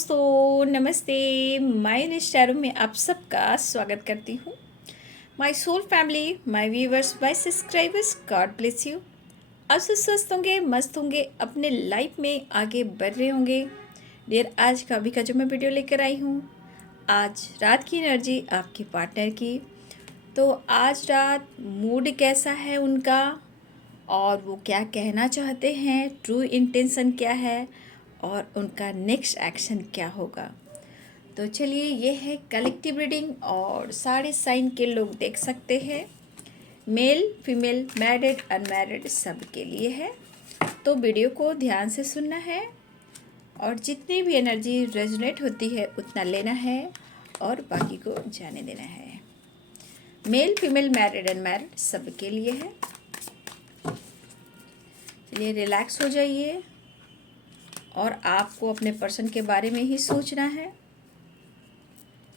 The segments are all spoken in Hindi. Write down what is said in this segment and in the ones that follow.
दोस्तों नमस्ते। माय इंस्टाग्राम में आप सबका स्वागत करती हूँ। My soul family, my viewers, my subscribers, God bless you. आप सब स्वस्थ होंगे, मस्त होंगे, अपने लाइफ में आगे बढ़ रहे होंगे। डियर, आज का अभी का जो मैं वीडियो लेकर आई हूँ, आज रात की एनर्जी आपके पार्टनर की। तो आज रात मूड कैसा है उनका और वो क्या कहना चाहते हैं, ट्रू इंटेंशन क्या है और उनका नेक्स्ट एक्शन क्या होगा। तो चलिए, ये है कलेक्टिव रीडिंग और सारे साइन के लोग देख सकते हैं। मेल फीमेल मैरिड अनमैरिड सब के लिए है। तो वीडियो को ध्यान से सुनना है और जितनी भी एनर्जी रेजोनेट होती है उतना लेना है और बाकी को जाने देना है। मेल फीमेल मैरिड अनमैरिड सब के लिए है। चलिए, रिलैक्स हो जाइए और आपको अपने पर्सन के बारे में ही सोचना है,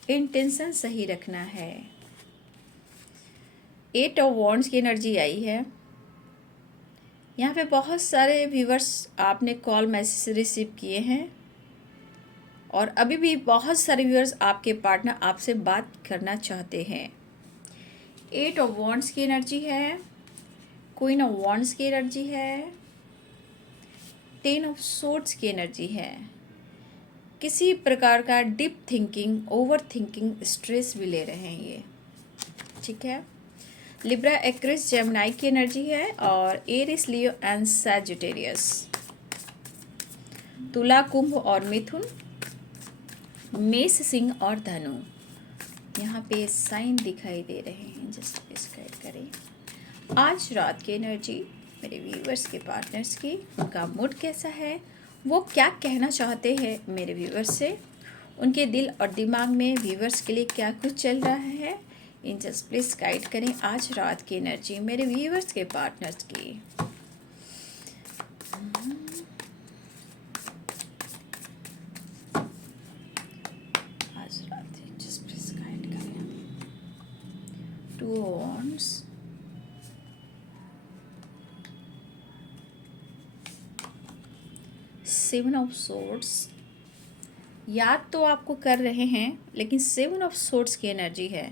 इंटेंशन सही रखना है। 8 ऑफ वॉन्ड्स की एनर्जी आई है। यहाँ पे बहुत सारे व्यूवर्स आपने कॉल मैसेज रिसीव किए हैं और अभी भी बहुत सारे व्यूवर्स आपके पार्टनर आपसे बात करना चाहते हैं। 8 ऑफ वॉन्ड्स की एनर्जी है, क्वीन ऑफ वॉन्ड्स की एनर्जी है, 10 ऑफ सोर्ड्स की एनर्जी है। किसी प्रकार का deep thinking, over thinking, stress भी ले रहे हैं ये, ठीक है। लिब्रा, एक्रिस, जेमिनी की एनर्जी है और एरिस, लियो एंड सैजिटेरियस। तुला, कुंभ और मिथुन, मेष, सिंह और धनु। यहाँ पे साइन दिखाई दे रहे हैं, जस्ट डिस्क्राइब करें आज रात की एनर्जी मेरे व्यूवर्स के पार्टनर्स की। उनका मूड कैसा है, वो क्या कहना चाहते हैं मेरे व्यूवर्स से, उनके दिल और दिमाग में व्यूवर्स के लिए क्या कुछ चल रहा है। इन जस्ट प्लीज गाइड करें आज रात की एनर्जी मेरे व्यूवर्स के पार्टनर्स की। आज रात जस्ट प्लीज गाइड करें। 2 wands, सेवन ऑफ सोर्ड्स। याद तो आपको कर रहे हैं लेकिन 7 ऑफ सोर्ड्स की एनर्जी है।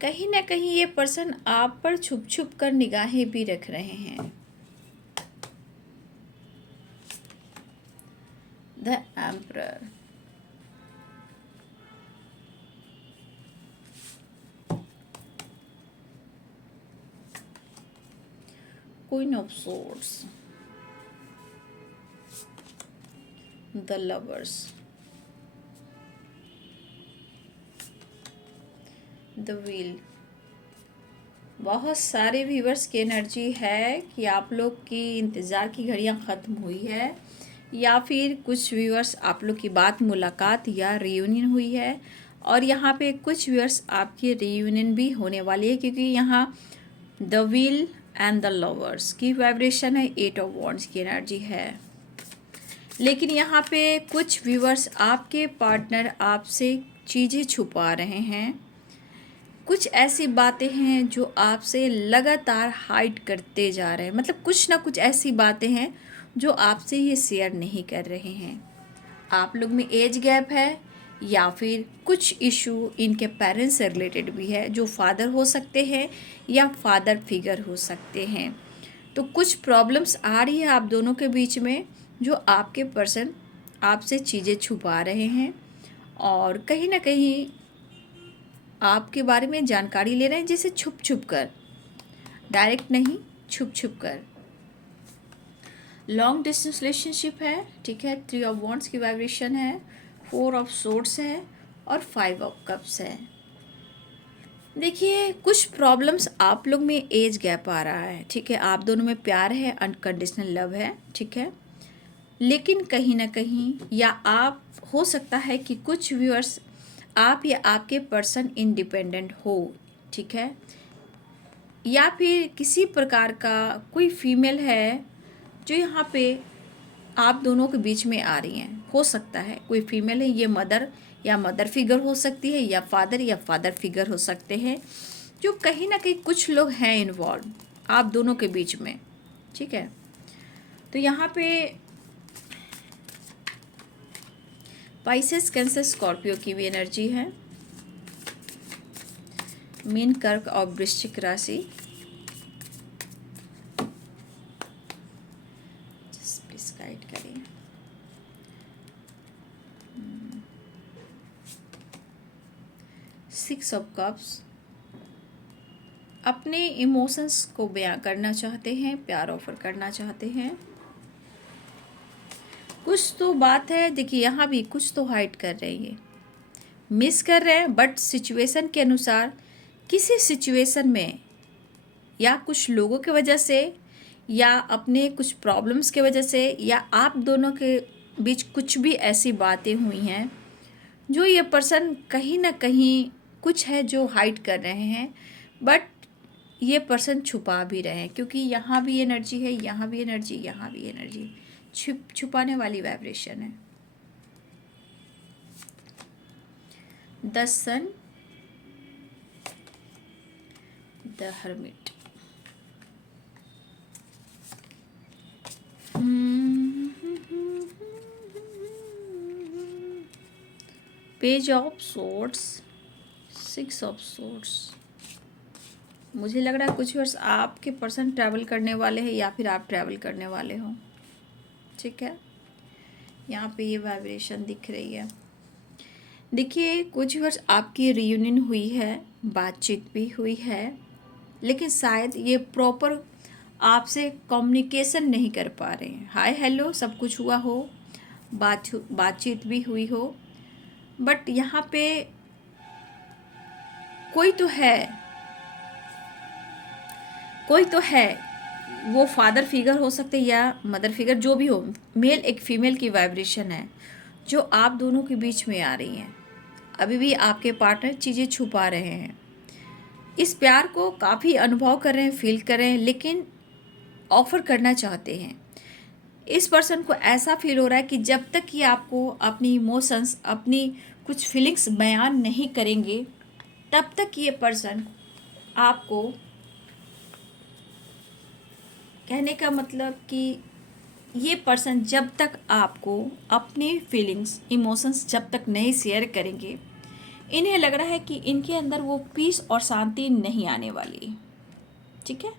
कहीं ना कहीं ये पर्सन आप पर छुप छुप कर निगाहें भी रख रहे हैं। The emperor, queen of swords, the lovers, the wheel. बहुत सारे व्यूवर्स की एनर्जी है कि आप लोग की इंतज़ार की घड़ियां ख़त्म हुई है या फिर कुछ व्यूवर्स आप लोग की बात मुलाकात या रियूनियन हुई है और यहाँ पे कुछ व्यूवर्स आपकी रियूनियन भी होने वाली है, क्योंकि यहाँ the wheel and the lovers की वाइब्रेशन है, 8 ऑफ वॉन्ड्स की एनर्जी है। लेकिन यहाँ पे कुछ व्यूवर्स आपके पार्टनर आपसे चीज़ें छुपा रहे हैं। कुछ ऐसी बातें हैं जो आपसे लगातार हाइड करते जा रहे हैं, मतलब कुछ ना कुछ ऐसी बातें हैं जो आपसे ये शेयर नहीं कर रहे हैं। आप लोग में एज गैप है या फिर कुछ इशू इनके पेरेंट्स से रिलेटेड भी है, जो फादर हो सकते हैं या फादर फिगर हो सकते हैं। तो कुछ प्रॉब्लम्स आ रही है आप दोनों के बीच में, जो आपके पर्सन आपसे चीज़ें छुपा रहे हैं और कहीं ना कहीं आपके बारे में जानकारी ले रहे हैं, जैसे छुप छुप कर, डायरेक्ट नहीं, छुप छुप कर। लॉन्ग डिस्टेंस रिलेशनशिप है, ठीक है। 3 ऑफ वॉन्ड्स की वाइब्रेशन है, 4 ऑफ सोर्ड्स है और 5 ऑफ कप्स है। देखिए, कुछ प्रॉब्लम्स आप लोग में एज गैप आ रहा है, ठीक है। आप दोनों में प्यार है, अनकंडीशनल लव है, ठीक है। लेकिन कहीं ना कहीं, या आप हो सकता है कि कुछ व्यूअर्स आप या आपके पर्सन इंडिपेंडेंट हो, ठीक है। या फिर किसी प्रकार का कोई फीमेल है जो यहाँ पे आप दोनों के बीच में आ रही हैं। हो सकता है कोई फीमेल है, ये मदर या मदर फिगर हो सकती है या फादर फिगर हो सकते हैं, जो कहीं ना कहीं कुछ लोग हैं इन्वॉल्व आप दोनों के बीच में, ठीक है। तो यहाँ पे पाइसेस, कैंसर, स्कॉर्पियो की भी एनर्जी है। मीन, कर्क और वृश्चिक राशि। जस्ट प्लीज गाइड करिए। सिक्स ऑफ कप्स, अपने इमोशंस को बयां करना चाहते हैं, प्यार ऑफर करना चाहते हैं। कुछ तो बात है, देखिए यहाँ भी कुछ तो हाइड कर रहे हैं, ये मिस कर रहे हैं, बट सिचुएशन के अनुसार किसी सिचुएशन में या कुछ लोगों की वजह से या अपने कुछ प्रॉब्लम्स की वजह से या आप दोनों के बीच कुछ भी ऐसी बातें हुई हैं जो ये पर्सन कहीं ना कहीं कुछ है जो हाइड कर रहे हैं, बट ये पर्सन छुपा भी रहे हैं, क्योंकि यहाँ भी एनर्जी है, यहाँ भी एनर्जी, यहाँ भी एनर्जी, छुपाने वाली वाइब्रेशन है। The sun, the hermit. Page of swords, six of swords. मुझे लग रहा है कुछ वर्ष आपके पर्सन ट्रैवल करने वाले हैं या फिर आप ट्रैवल करने वाले हो, ठीक है। यहाँ पे ये वाइब्रेशन दिख रही है। देखिए कुछ वर्ष आपकी रियूनियन हुई है, बातचीत भी हुई है, लेकिन शायद ये प्रॉपर आपसे कम्युनिकेशन नहीं कर पा रहे हैं। हाय हेलो सब कुछ हुआ हो, बातचीत भी हुई हो, बट यहाँ पे कोई तो है, वो फादर फिगर हो सकते या मदर फिगर, जो भी हो, मेल एक फीमेल की वाइब्रेशन है जो आप दोनों के बीच में आ रही हैं। अभी भी आपके पार्टनर चीज़ें छुपा रहे हैं, इस प्यार को काफ़ी अनुभव कर रहे हैं, फील कर रहे हैं, लेकिन ऑफ़र करना चाहते हैं। इस पर्सन को ऐसा फील हो रहा है कि जब तक ये आपको अपनी इमोशंस, अपनी कुछ फीलिंग्स बयान नहीं करेंगे, तब तक ये पर्सन आपको, कहने का मतलब कि ये पर्सन जब तक आपको अपनी फीलिंग्स, इमोशंस जब तक नहीं शेयर करेंगे, इन्हें लग रहा है कि इनके अंदर वो पीस और शांति नहीं आने वाली, ठीक है।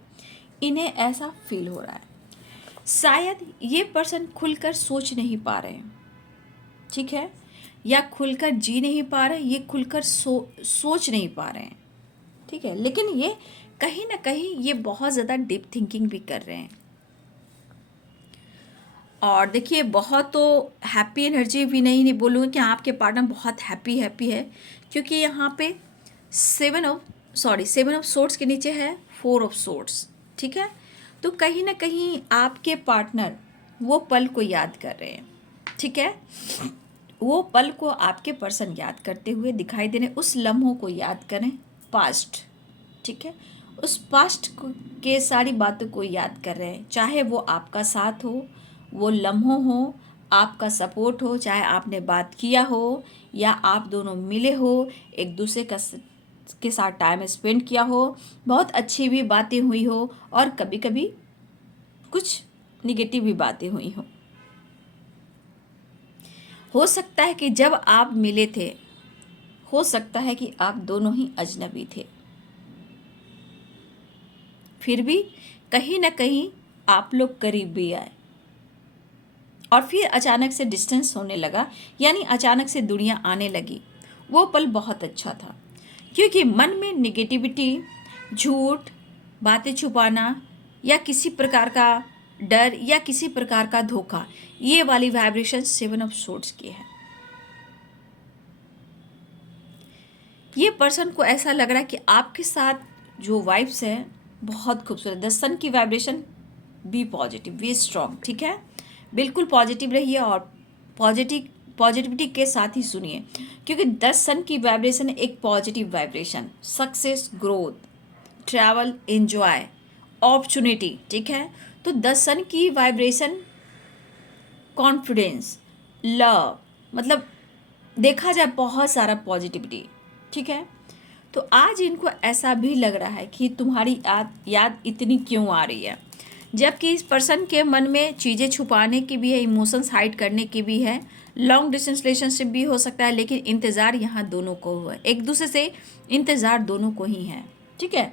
इन्हें ऐसा फील हो रहा है। शायद ये पर्सन खुलकर सोच नहीं पा रहे हैं, ठीक है, या खुलकर जी नहीं पा रहे, ये खुलकर सोच नहीं पा रहे हैं, ठीक है, लेकिन ये कहीं ना कहीं ये बहुत ज़्यादा डीप थिंकिंग भी कर रहे हैं। और देखिए बहुत तो हैप्पी एनर्जी भी नहीं बोलूँगी कि आपके पार्टनर बहुत हैप्पी है, क्योंकि यहाँ पे सेवन ऑफ सोर्ड्स के नीचे है फोर ऑफ सोर्ड्स, ठीक है। तो कहीं ना कहीं आपके पार्टनर वो पल को याद कर रहे हैं, ठीक है, वो पल को आपके पर्सन याद करते हुए दिखाई दे रहे हैं, उस लम्हों को याद करें, पास्ट, ठीक है, उस पास्ट के सारी बातों को याद कर रहे हैं, चाहे वो आपका साथ हो, वो लम्हों हो, आपका सपोर्ट हो, चाहे आपने बात किया हो या आप दोनों मिले हो, एक दूसरे के साथ टाइम स्पेंड किया हो, बहुत अच्छी भी बातें हुई हो और कभी कभी कुछ निगेटिव भी बातें हुई हो सकता है कि जब आप मिले थे, हो सकता है कि आप दोनों ही अजनबी थे, फिर भी कहीं ना कहीं आप लोग करीब भी आए और फिर अचानक से डिस्टेंस होने लगा, यानी अचानक से दूरियां आने लगी। वो पल बहुत अच्छा था, क्योंकि मन में निगेटिविटी, झूठ, बातें छुपाना या किसी प्रकार का डर या किसी प्रकार का धोखा, ये वाली वाइब्रेशन सेवन ऑफ सोर्ड्स की है। ये पर्सन को ऐसा लग रहा है कि आपके साथ जो वाइब्स है बहुत खूबसूरत। द सन की vibration, be positive, be strong, ठीक है, बिल्कुल पॉजिटिव रहिए और पॉजिटिविटी के साथ ही सुनिए, क्योंकि 10 सन की वाइब्रेशन एक positive vibration, success, growth, travel, enjoy, opportunity, ठीक है। तो 10 सन की वाइब्रेशन कॉन्फिडेंस, लव, मतलब देखा जाए बहुत सारा पॉजिटिविटी, ठीक है। तो आज इनको ऐसा भी लग रहा है कि तुम्हारी याद इतनी क्यों आ रही है, जबकि इस पर्सन के मन में चीज़ें छुपाने की भी है, इमोशंस हाइड करने की भी है। लॉन्ग डिस्टेंस रिलेशनशिप भी हो सकता है, लेकिन इंतज़ार यहाँ दोनों को हुआ है, एक दूसरे से इंतज़ार दोनों को ही है। ठीक है,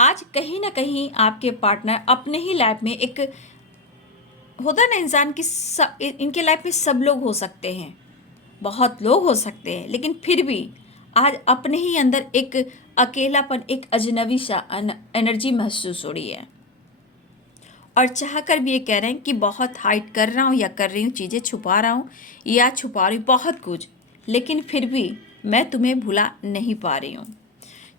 आज कहीं ना कहीं आपके पार्टनर अपने ही लाइफ में एक होता है ना इंसान की इनके लाइफ में सब लोग हो सकते हैं, बहुत लोग हो सकते हैं, लेकिन फिर भी आज अपने ही अंदर एक अकेलापन, एक अजनबी सा एनर्जी महसूस हो रही है और चाह कर भी ये कह रहे हैं कि बहुत हाइड कर रहा हूँ या कर रही हूँ, चीज़ें छुपा रहा हूँ या छुपा रही हूँ बहुत कुछ, लेकिन फिर भी मैं तुम्हें भुला नहीं पा रही हूँ,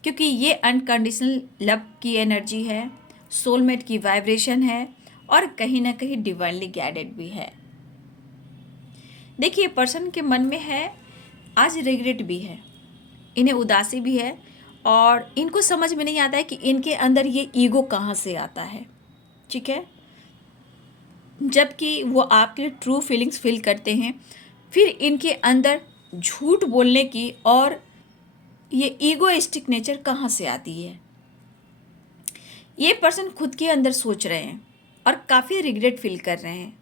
क्योंकि ये अनकंडीशनल लव की एनर्जी है, सोलमेट की वाइब्रेशन है और कहीं ना कहीं डिवाइनली गाइडेड भी है। देखिए, पर्सन के मन में है आज रिग्रेट भी है, इन्हें उदासी भी है और इनको समझ में नहीं आता है कि इनके अंदर ये ईगो कहाँ से आता है। ठीक है, जबकि वो आपके ट्रू फीलिंग्स फील करते हैं, फिर इनके अंदर झूठ बोलने की और ये ईगोइस्टिक नेचर कहाँ से आती है। ये पर्सन खुद के अंदर सोच रहे हैं और काफ़ी रिग्रेट फील कर रहे हैं।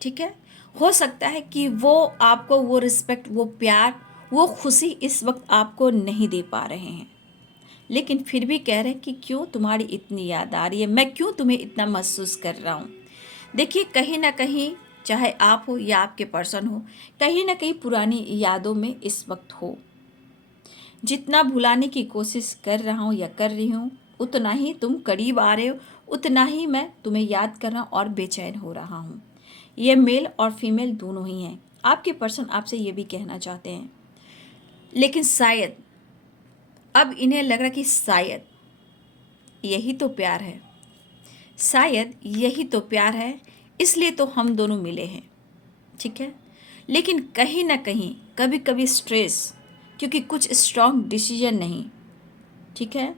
ठीक है, हो सकता है कि वो आपको वो रिस्पेक्ट, वो प्यार, वो खुशी इस वक्त आपको नहीं दे पा रहे हैं, लेकिन फिर भी कह रहे हैं कि क्यों तुम्हारी इतनी याद आ रही है, मैं क्यों तुम्हें इतना महसूस कर रहा हूँ। देखिए, कहीं ना कहीं चाहे आप हो या आपके पर्सन हो, कहीं ना कहीं पुरानी यादों में इस वक्त हो। जितना भुलाने की कोशिश कर रहा हूँ या कर रही हूँ, उतना ही तुम करीब आ रहे हो, उतना ही मैं तुम्हें याद कर रहा हूँ और बेचैन हो रहा हूँ। ये मेल और फीमेल दोनों ही हैं। आपके पर्सन आपसे ये भी कहना चाहते हैं, लेकिन शायद अब इन्हें लग रहा कि शायद यही तो प्यार है, शायद यही तो प्यार है, इसलिए तो हम दोनों मिले हैं। ठीक है, लेकिन कहीं ना कहीं कभी कभी स्ट्रेस, क्योंकि कुछ स्ट्रॉन्ग डिसीजन नहीं। ठीक है,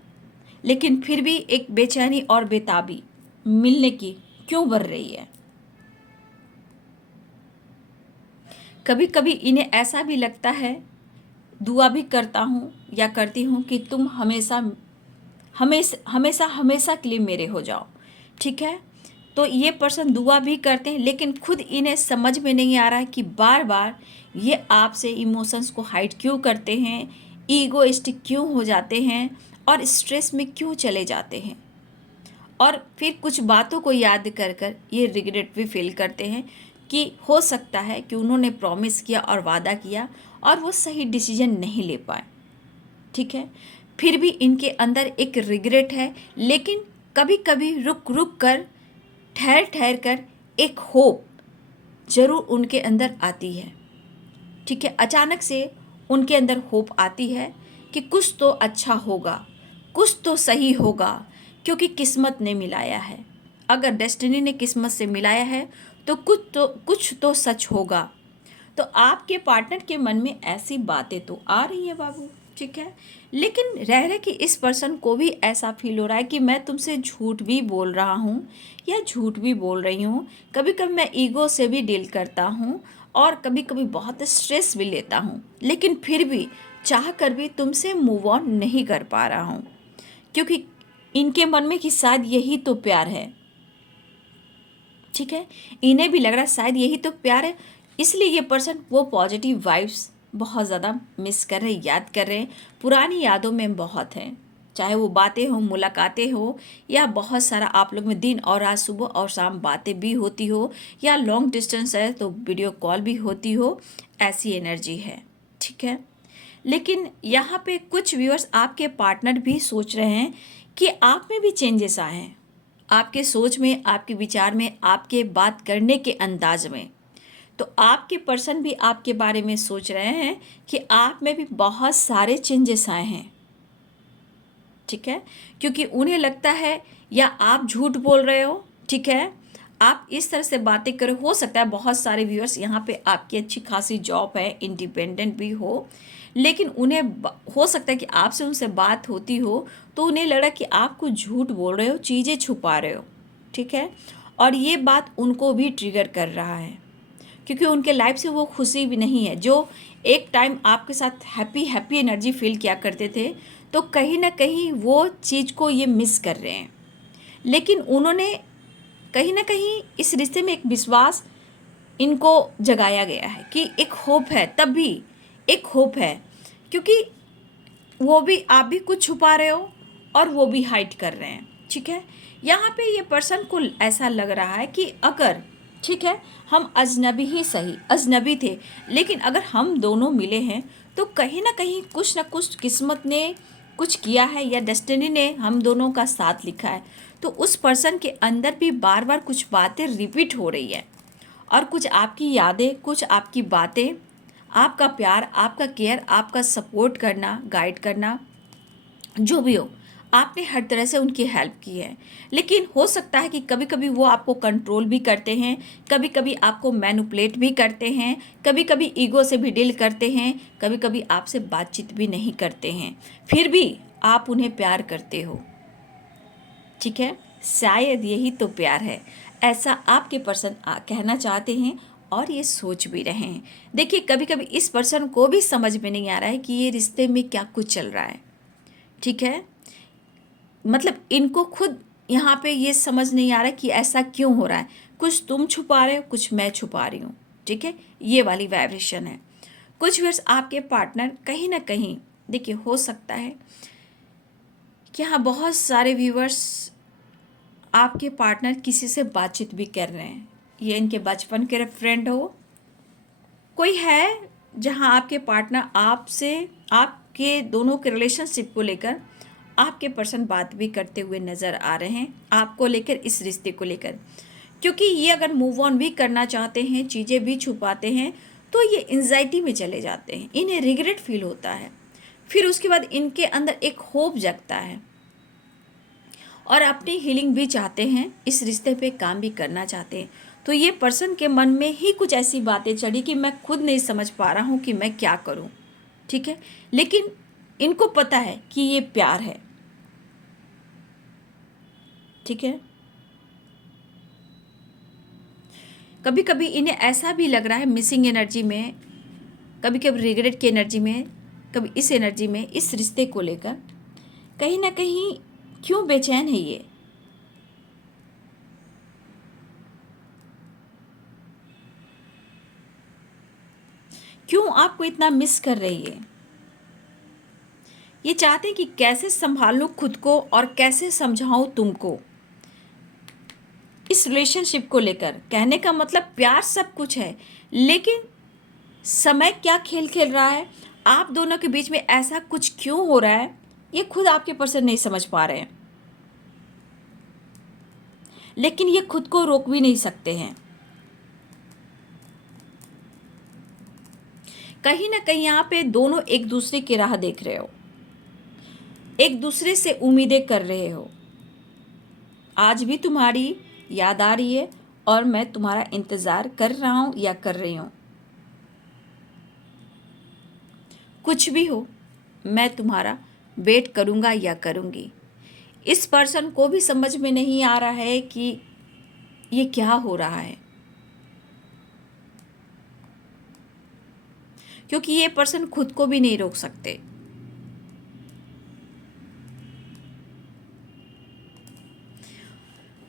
लेकिन फिर भी एक बेचैनी और बेताबी मिलने की क्यों बढ़ रही है। कभी कभी इन्हें ऐसा भी लगता है, दुआ भी करता हूँ या करती हूँ कि तुम हमेशा हमेशा हमेशा हमेशा के लिए मेरे हो जाओ। ठीक है, तो ये पर्सन दुआ भी करते हैं, लेकिन खुद इन्हें समझ में नहीं आ रहा है कि बार बार ये आपसे इमोशंस को हाइड क्यों करते हैं, ईगोइस्टिक क्यों हो जाते हैं और स्ट्रेस में क्यों चले जाते हैं, और फिर कुछ बातों को याद कर कर ये रिग्रेट भी फील करते हैं कि हो सकता है कि उन्होंने प्रॉमिस किया और वादा किया और वो सही डिसीजन नहीं ले पाए। ठीक है, फिर भी इनके अंदर एक रिग्रेट है, लेकिन कभी कभी रुक रुक कर, ठहर ठहर कर एक होप जरूर उनके अंदर आती है। ठीक है, अचानक से उनके अंदर होप आती है कि कुछ तो अच्छा होगा, कुछ तो सही होगा, क्योंकि किस्मत ने मिलाया है। अगर डेस्टिनी ने किस्मत से मिलाया है तो कुछ तो सच होगा। तो आपके पार्टनर के मन में ऐसी बातें तो आ रही हैं बाबू। ठीक है, लेकिन रह रहे कि इस पर्सन को भी ऐसा फील हो रहा है कि मैं तुमसे झूठ भी बोल रहा हूँ या झूठ भी बोल रही हूँ, कभी कभी मैं ईगो से भी डील करता हूँ और कभी कभी बहुत स्ट्रेस भी लेता हूँ, लेकिन फिर भी चाह कर भी तुमसे मूव ऑन नहीं कर पा रहा हूँ, क्योंकि इनके मन में कि शायद यही तो प्यार है। ठीक है, इन्हें भी लग रहा है शायद यही तो प्यार है, इसलिए ये पर्सन वो पॉजिटिव वाइब्स बहुत ज़्यादा मिस कर रहे, याद कर रहे हैं, पुरानी यादों में बहुत हैं, चाहे वो बातें हो, मुलाकातें हो, या बहुत सारा आप लोग में दिन और रात, सुबह और शाम बातें भी होती हो, या लॉन्ग डिस्टेंस है तो वीडियो कॉल भी होती हो, ऐसी एनर्जी है। ठीक है, लेकिन यहाँ पे कुछ व्यूअर्स आपके पार्टनर भी सोच रहे हैं कि आप में भी चेंजेस आए हैं, आपके सोच में, आपके विचार में, आपके बात करने के अंदाज में। तो आपके पर्सन भी आपके बारे में सोच रहे हैं कि आप में भी बहुत सारे चेंजेस आए हैं। ठीक है, क्योंकि उन्हें लगता है या आप झूठ बोल रहे हो। ठीक है, आप इस तरह से बातें करो, हो सकता है बहुत सारे व्यूअर्स यहाँ पे आपकी अच्छी खासी जॉब है, इंडिपेंडेंट भी हो, लेकिन उन्हें हो सकता है कि आपसे उनसे बात होती हो तो उन्हें लगा कि आप कुछ झूठ बोल रहे हो, चीज़ें छुपा रहे हो। ठीक है, और ये बात उनको भी ट्रिगर कर रहा है, क्योंकि उनके लाइफ से वो खुशी भी नहीं है। जो एक टाइम आपके साथ हैप्पी हैप्पी एनर्जी फील किया करते थे, तो कहीं ना कहीं वो चीज़ को ये मिस कर रहे हैं। लेकिन उन्होंने कहीं ना कहीं इस रिश्ते में एक विश्वास इनको जगाया गया है कि एक होप है, तब भी एक होप है, क्योंकि वो भी, आप भी कुछ छुपा रहे हो और वो भी हाइड कर रहे हैं। ठीक है, यहाँ पे ये पर्सन को ऐसा लग रहा है कि अगर, ठीक है, हम अजनबी ही सही, अजनबी थे, लेकिन अगर हम दोनों मिले हैं तो कहीं ना कुछ किस्मत ने कुछ किया है, या डेस्टिनी ने हम दोनों का साथ लिखा है। तो उस पर्सन के अंदर भी बार बार कुछ बातें रिपीट हो रही है, और कुछ आपकी यादें, कुछ आपकी बातें, आपका प्यार, आपका केयर, आपका सपोर्ट करना, गाइड करना, जो भी हो, आपने हर तरह से उनकी हेल्प की है। लेकिन हो सकता है कि कभी कभी वो आपको कंट्रोल भी करते हैं, कभी कभी आपको मैनिपुलेट भी करते हैं, कभी कभी ईगो से भी डील करते हैं, कभी कभी आपसे बातचीत भी नहीं करते हैं, फिर भी आप उन्हें प्यार करते हो। ठीक है, शायद यही तो प्यार है, ऐसा आपके पर्सन कहना चाहते हैं, और ये सोच भी रहे हैं। देखिए, कभी कभी इस पर्सन को भी समझ में नहीं आ रहा है कि ये रिश्ते में क्या कुछ चल रहा है। ठीक है, मतलब इनको खुद यहाँ पे ये समझ नहीं आ रहा है कि ऐसा क्यों हो रहा है, कुछ तुम छुपा रहे हो, कुछ मैं छुपा रही हूँ। ठीक है, ये वाली वाइब्रेशन है। कुछ वर्ष आपके पार्टनर कहीं ना कहीं, देखिए, हो सकता है कि हाँ, बहुत सारे व्यूवर्स, आपके पार्टनर किसी से बातचीत भी कर रहे हैं, ये इनके बचपन के फ्रेंड हो, कोई है जहाँ आपके पार्टनर आपसे, आपके दोनों के रिलेशनशिप को लेकर आपके पर्सन बात भी करते हुए नज़र आ रहे हैं, आपको लेकर, इस रिश्ते को लेकर। क्योंकि ये अगर मूव ऑन भी करना चाहते हैं, चीज़ें भी छुपाते हैं, तो ये एंजाइटी में चले जाते हैं, इन्हें रिग्रेट फील होता है, फिर उसके बाद इनके अंदर एक होप जगता है, और अपनी हीलिंग भी चाहते हैं, इस रिश्ते पे काम भी करना चाहते हैं। तो ये पर्सन के मन में ही कुछ ऐसी बातें चढ़ी कि मैं खुद नहीं समझ पा रहा हूँ कि मैं क्या करूँ। ठीक है, लेकिन इनको पता है कि ये प्यार है। ठीक है, कभी कभी इन्हें ऐसा भी लग रहा है, मिसिंग एनर्जी में, कभी कभी रिग्रेट की एनर्जी में, कभी इस एनर्जी में, इस रिश्ते को लेकर कहीं ना कहीं क्यों बेचैन है ये। क्यों आपको इतना मिस कर रही है। ये चाहते हैं कि कैसे संभालूं खुद को और कैसे समझाऊं तुमको, इस रिलेशनशिप को लेकर। कहने का मतलब प्यार सब कुछ है, लेकिन समय क्या खेल खेल रहा है, आप दोनों के बीच में ऐसा कुछ क्यों हो रहा है, ये खुद आपके पर्सन नहीं समझ पा रहे हैं, लेकिन ये खुद को रोक भी नहीं सकते हैं। कहीं ना कहीं यहाँ पे दोनों एक दूसरे की राह देख रहे हो, एक दूसरे से उम्मीदें कर रहे हो। आज भी तुम्हारी याद आ रही है, और मैं तुम्हारा इंतज़ार कर रहा हूँ या कर रही हूँ। कुछ भी हो, मैं तुम्हारा वेट करूँगा या करूँगी। इस पर्सन को भी समझ में नहीं आ रहा है कि ये क्या हो रहा है, क्योंकि ये पर्सन खुद को भी नहीं रोक सकते।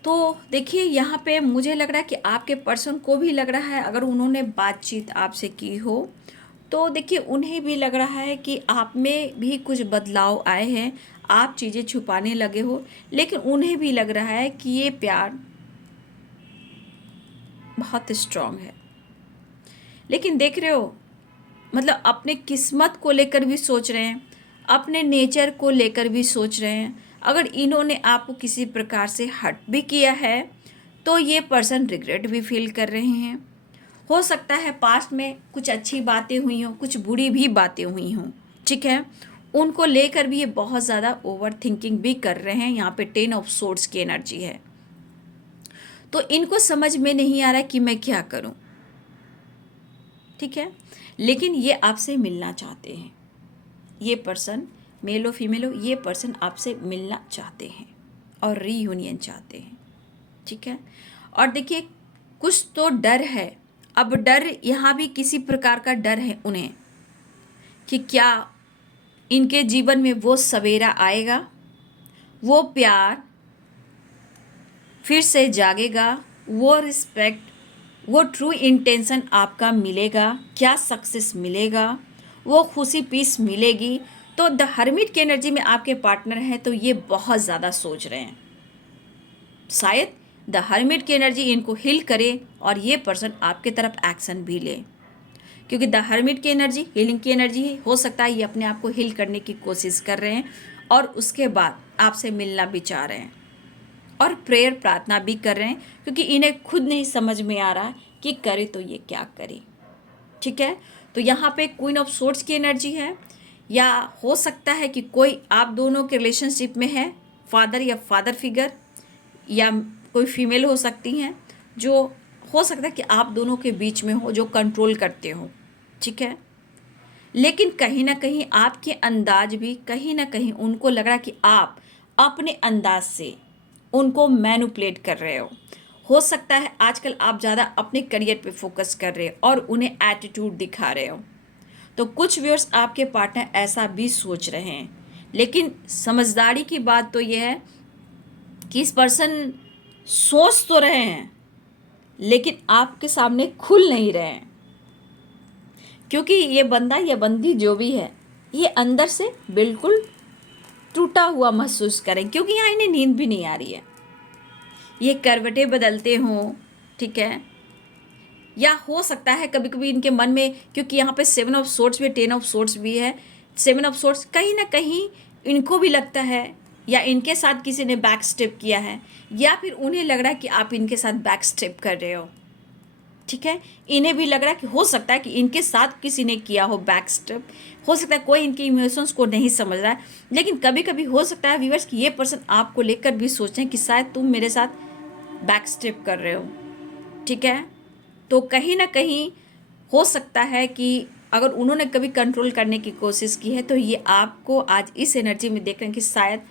तो देखिए, यहाँ पे मुझे लग रहा है कि आपके पर्सन को भी लग रहा है, अगर उन्होंने बातचीत आपसे की हो, तो देखिए उन्हें भी लग रहा है कि आप में भी कुछ बदलाव आए हैं, आप चीज़ें छुपाने लगे हो, लेकिन उन्हें भी लग रहा है कि ये प्यार बहुत स्ट्रांग है। लेकिन देख रहे हो, मतलब अपने किस्मत को लेकर भी सोच रहे हैं, अपने नेचर को लेकर भी सोच रहे हैं। अगर इन्होंने आपको किसी प्रकार से हर्ट भी किया है, तो ये पर्सन रिग्रेट भी फील कर रहे हैं। हो सकता है पास्ट में कुछ अच्छी बातें हुई हों, कुछ बुरी भी बातें हुई हों। ठीक है, उनको लेकर भी ये बहुत ज़्यादा ओवर थिंकिंग भी कर रहे हैं। यहाँ पे 10 ऑफ सोर्ड्स की एनर्जी है, तो इनको समझ में नहीं आ रहा है कि मैं क्या करूं। ठीक है, लेकिन ये आपसे मिलना चाहते हैं, ये पर्सन, मेल हो फीमेल हो, ये पर्सन आपसे मिलना चाहते हैं और रीयूनियन चाहते हैं। ठीक है, और देखिए, कुछ तो डर है। अब डर, यहाँ भी किसी प्रकार का डर है उन्हें कि क्या इनके जीवन में वो सवेरा आएगा, वो प्यार, फिर से जागेगा, वो रिस्पेक्ट, वो ट्रू इंटेंशन आपका मिलेगा, क्या सक्सेस मिलेगा, वो खुशी पीस मिलेगी। तो द हर्मिट की एनर्जी में आपके पार्टनर हैं तो ये बहुत ज़्यादा सोच रहे हैं, शायद द हर्मिट की एनर्जी इनको हील करे और ये पर्सन आपके तरफ एक्शन भी ले, क्योंकि द हर्मिट की एनर्जी हीलिंग की एनर्जी है। हो सकता है ये अपने आप को हील करने की कोशिश कर रहे हैं और उसके बाद आपसे मिलना भी चाह रहे हैं और प्रेयर प्रार्थना भी कर रहे हैं, क्योंकि इन्हें खुद नहीं समझ में आ रहा कि करे तो ये क्या करे। ठीक है, तो यहाँ पे क्वीन ऑफ सोर्ड्स की एनर्जी है, या हो सकता है कि कोई आप दोनों के रिलेशनशिप में है, फादर या फादर फिगर, या कोई फीमेल हो सकती हैं जो हो सकता है कि आप दोनों के बीच में हो, जो कंट्रोल करते हो। ठीक है, लेकिन कहीं ना कहीं आपके अंदाज भी कहीं ना कहीं उनको लग रहा कि आप अपने अंदाज से उनको मैनिपुलेट कर रहे हो सकता है आजकल आप ज़्यादा अपने करियर पे फोकस कर रहे हो और उन्हें एटीट्यूड दिखा रहे हो। तो कुछ व्यूअर्स आपके पार्टनर ऐसा भी सोच रहे हैं, लेकिन समझदारी की बात तो यह है कि इस पर्सन सोच तो रहे हैं लेकिन आपके सामने खुल नहीं रहे हैं, क्योंकि ये बंदा या बंदी जो भी है ये अंदर से बिल्कुल टूटा हुआ महसूस करें, क्योंकि यहाँ इन्हें नींद भी नहीं आ रही है। ये करवटें बदलते हों, ठीक है, या हो सकता है कभी कभी इनके मन में, क्योंकि यहाँ पे 7 ऑफ सोर्ड्स भी 10 ऑफ सोर्ड्स भी है, 7 ऑफ सोर्ड्स कहीं ना कहीं इनको भी लगता है या इनके साथ किसी ने बैक स्टेप किया है, या फिर उन्हें लग रहा है कि आप इनके साथ बैक स्टेप कर रहे हो। ठीक है, इन्हें भी लग रहा है कि हो सकता है कि इनके साथ किसी ने किया हो बैक स्टेप, हो सकता है कोई इनके इमोशंस को नहीं समझ रहा है। लेकिन कभी कभी हो सकता है व्यूअर्स कि ये पर्सन आपको लेकर भी सोचते हैं कि शायद तुम मेरे साथ बैक स्टेप कर रहे हो। ठीक है, तो कहीं ना कहीं हो सकता है कि अगर उन्होंने कभी कंट्रोल करने की कोशिश की है तो ये आपको आज इस एनर्जी में देख रहे हैं कि शायद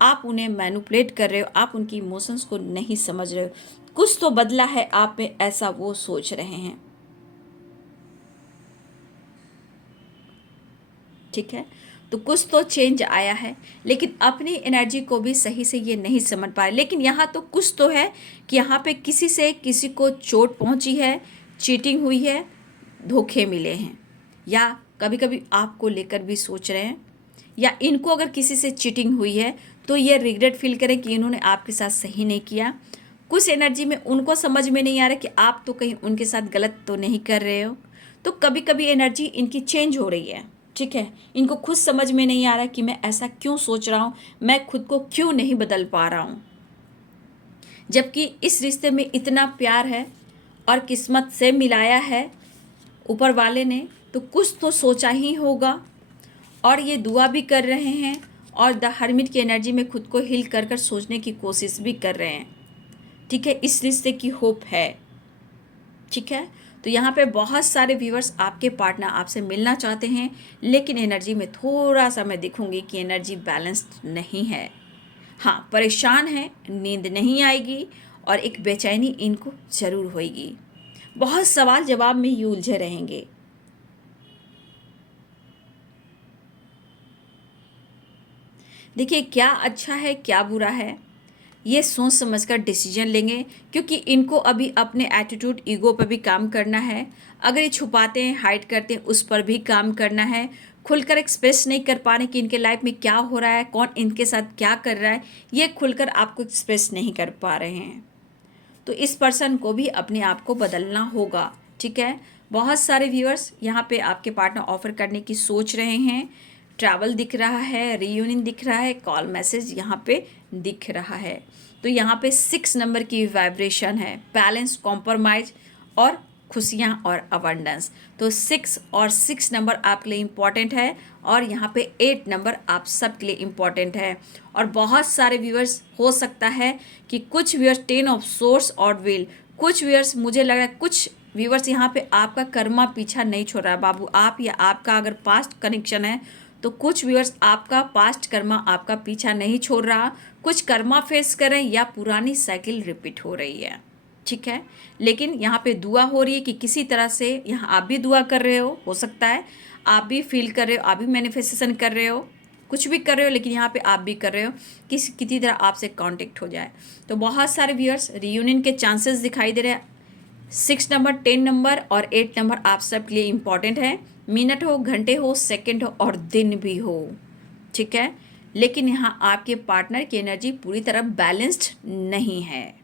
आप उन्हें मैनिपुलेट कर रहे हो, आप उनकी इमोशंस को नहीं समझ रहे हो, कुछ तो बदला है आप में, ऐसा वो सोच रहे हैं। ठीक है, तो कुछ तो चेंज आया है, लेकिन अपनी एनर्जी को भी सही से ये नहीं समझ पाए। लेकिन यहाँ तो कुछ तो है कि यहाँ पे किसी से किसी को चोट पहुँची है, चीटिंग हुई है, धोखे मिले हैं, या कभी कभी आपको लेकर भी सोच रहे हैं, या इनको अगर किसी से चीटिंग हुई है तो ये रिग्रेट फील करें कि इन्होंने आपके साथ सही नहीं किया। कुछ एनर्जी में उनको समझ में नहीं आ रहा कि आप तो कहीं उनके साथ गलत तो नहीं कर रहे हो। तो कभी कभी एनर्जी इनकी चेंज हो रही है। ठीक है, इनको खुद समझ में नहीं आ रहा कि मैं ऐसा क्यों सोच रहा हूँ, मैं खुद को क्यों नहीं बदल पा रहा हूँ, जबकि इस रिश्ते में इतना प्यार है और किस्मत से मिलाया है ऊपर वाले ने, तो कुछ तो सोचा ही होगा और ये दुआ भी कर रहे हैं और द हर्मिट की एनर्जी में खुद को हिल कर कर सोचने की कोशिश भी कर रहे हैं। ठीक है, इस रिश्ते की होप है। ठीक है, तो यहाँ पे बहुत सारे व्यूअर्स आपके पार्टनर आपसे मिलना चाहते हैं, लेकिन एनर्जी में थोड़ा सा मैं देखूंगी कि एनर्जी बैलेंस्ड नहीं है। हाँ, परेशान है, नींद नहीं आएगी और एक बेचैनी इनको ज़रूर होएगी। बहुत सवाल जवाब में ही उलझे रहेंगे। देखिए, क्या अच्छा है क्या बुरा है ये सोच समझकर डिसीजन लेंगे, क्योंकि इनको अभी अपने एटीट्यूड ईगो पर भी काम करना है। अगर ये छुपाते हैं, हाइड करते हैं, उस पर भी काम करना है। खुलकर एक्सप्रेस नहीं कर पा रहे कि इनके लाइफ में क्या हो रहा है, कौन इनके साथ क्या कर रहा है, ये खुलकर आपको एक्सप्रेस नहीं कर पा रहे हैं। तो इस पर्सन को भी अपने आप को बदलना होगा। ठीक है, बहुत सारे व्यूअर्स यहाँ पे आपके पार्टनर ऑफर करने की सोच रहे हैं। ट्रैवल दिख रहा है, रीयूनियन दिख रहा है, कॉल मैसेज यहाँ पे दिख रहा है। तो यहाँ पे 6 नंबर की वाइब्रेशन है, बैलेंस, कॉम्प्रोमाइज और खुशियाँ और अबंडेंस। तो 6 और 6 नंबर आपके लिए इम्पॉर्टेंट है और यहाँ पे 8 नंबर आप सब के लिए इम्पॉर्टेंट है। और बहुत सारे व्यूअर्स हो सकता है कि कुछ व्यूअर्स 10 ऑफ सोर्स और व्हील, कुछ व्यूअर्स मुझे लग रहा है कुछ व्यूअर्स यहाँ पे आपका कर्मा पीछा नहीं छोड़ रहा है बाबू, आप या आपका अगर पास्ट कनेक्शन है तो कुछ व्यूअर्स आपका पास्ट कर्मा आपका पीछा नहीं छोड़ रहा, कुछ कर्मा फेस कर रहे हैं या पुरानी साइकिल रिपीट हो रही है। ठीक है, लेकिन यहाँ पे दुआ हो रही है कि किसी तरह से यहाँ आप भी दुआ कर रहे हो सकता है आप भी फील कर रहे हो, आप भी मैनिफेस्टेशन कर रहे हो कुछ भी कर रहे हो, लेकिन यहाँ पे आप भी कर रहे हो किसी तरह आपसे कांटेक्ट हो जाए। तो बहुत सारे व्यूअर्स रियूनियन के चांसेस दिखाई दे रहे हैं। 6 नंबर, 10 नंबर और 8 नंबर आप सब के लिए इम्पॉर्टेंट है। मिनट हो, घंटे हो, सेकंड हो और दिन भी हो, ठीक है। लेकिन यहाँ आपके पार्टनर की एनर्जी पूरी तरह बैलेंस्ड नहीं है,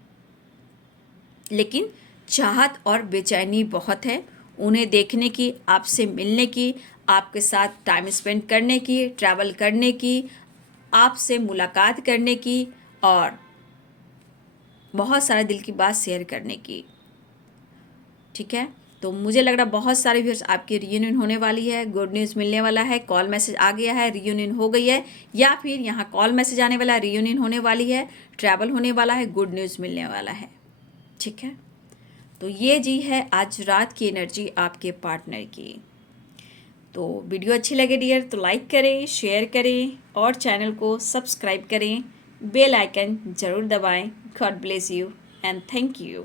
लेकिन चाहत और बेचैनी बहुत है उन्हें देखने की, आपसे मिलने की, आपके साथ टाइम स्पेंड करने की, ट्रैवल करने की, आपसे मुलाकात करने की और बहुत सारे दिल की बात शेयर करने की, ठीक है। तो मुझे लग रहा बहुत सारे व्यूअर्स आपकी रियूनियन होने वाली है, गुड न्यूज़ मिलने वाला है, कॉल मैसेज आ गया है, रियूनियन हो गई है, या फिर यहाँ कॉल मैसेज आने वाला है, रियूनियन होने वाली है, ट्रैवल होने वाला है, गुड न्यूज़ मिलने वाला है, ठीक है। तो ये जी है आज रात की एनर्जी आपके पार्टनर की। तो वीडियो अच्छी लगे डियर तो लाइक करें, शेयर करें और चैनल को सब्सक्राइब करें, बेल आइकन ज़रूर दबाएं। God bless you and thank you.